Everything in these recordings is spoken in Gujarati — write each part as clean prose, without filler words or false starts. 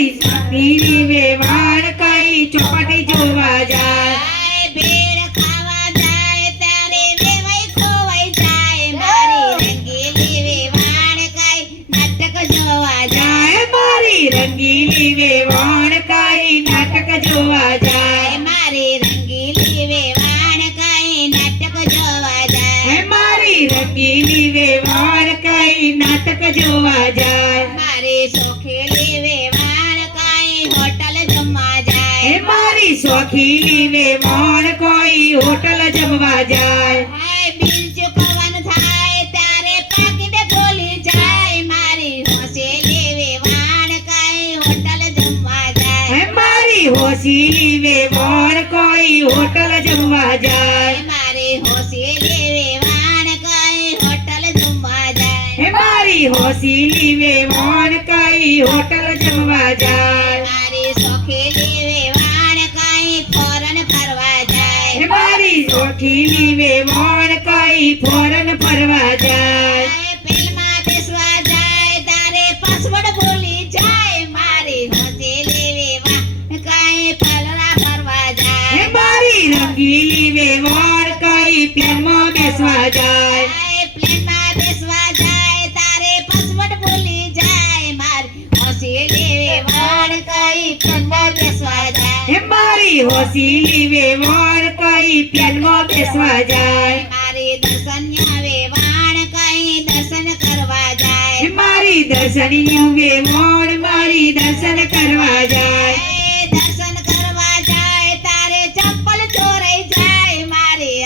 મારી સોખીલી વેવાણ કઈ ચોપાટી જોવા જાય ભેળ ખાવા જાય ત્યારે વેવાઈ ખોવાઈ જાય મારી રંગીલી વેવાણ કઈ નાટક જોવા જાય મારી રંગીલી વેવાણ કઈ નાટક જોવા જાય મારી રંગીલી વેવાણ કઈ નાટક જોવા જાય મારી રંગીલી વેવાણ કઈ નાટક જોવા જાય મારી સોખીલી વેવાણ કઈ હોટલ જમવા જાય મારી સોખીલી વેવાણ કોઈ હોટલ જમવા જાય બિલ ચૂકવવાનું થાય ત્યારે પાકીટ ખોલી જાય મારી હોશેલી વેવાણ કઈ હોટલ જમવા જાય મારી હોશીલી વેવાણ કોઈ હોટલ જમવા જાય મારી હોશેલી વેવાણ કઈ હોટલ જમવા જાય મારી હોશીલી વેવાણ કઈ હોટલ જમવા જાય મારી સોખીલી વેવાણ કઈ ફોરન ફરવા જાય મારી સોખીલી વેવાણ કઈ ફોરન ફરવા જાય પેલમાં બેસવા જાય તારે પાસવર્ડ ભૂલી જાય મારી હોશેલી વેવાણ કઈ પલરા ફરવા જાય મારી રંગીલી વેવાણ કઈ પ્લેનમાં બેસવા જાય પ્લેનમાં બેસવા જાય તારે પાસવર્ડ ભૂલી જાય મારી હોશેલી વેવાણ કઈ પ્લેનમાં બેસવા જાય મારી હોશીલી વેવાણ કઈ પ્લેનમાં બેસવા જાય મારી દર્શનીય વેવાણ કઈ દર્શન કરવા જાય મારી દર્શનીય વેવાણ મારી દર્શન કરવા જાય દર્શન કરવા જાય તારે ચપ્પલ ચોરાઈ જાય મારી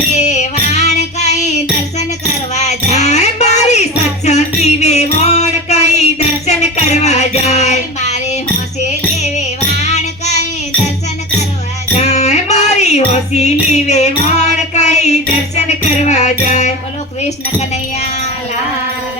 વેવાણ કઈ દર્શન કરવા જાય મારી સત્સંગી વેવાણ કઈ દર્શન કરવા જાય મારે હોશેલી વેવાણ કઈ દર્શન કરવા જાય મારી હોશીલી વેવાણ કઈ દર્શન કરવા જાય બોલો કૃષ્ણ કનૈયા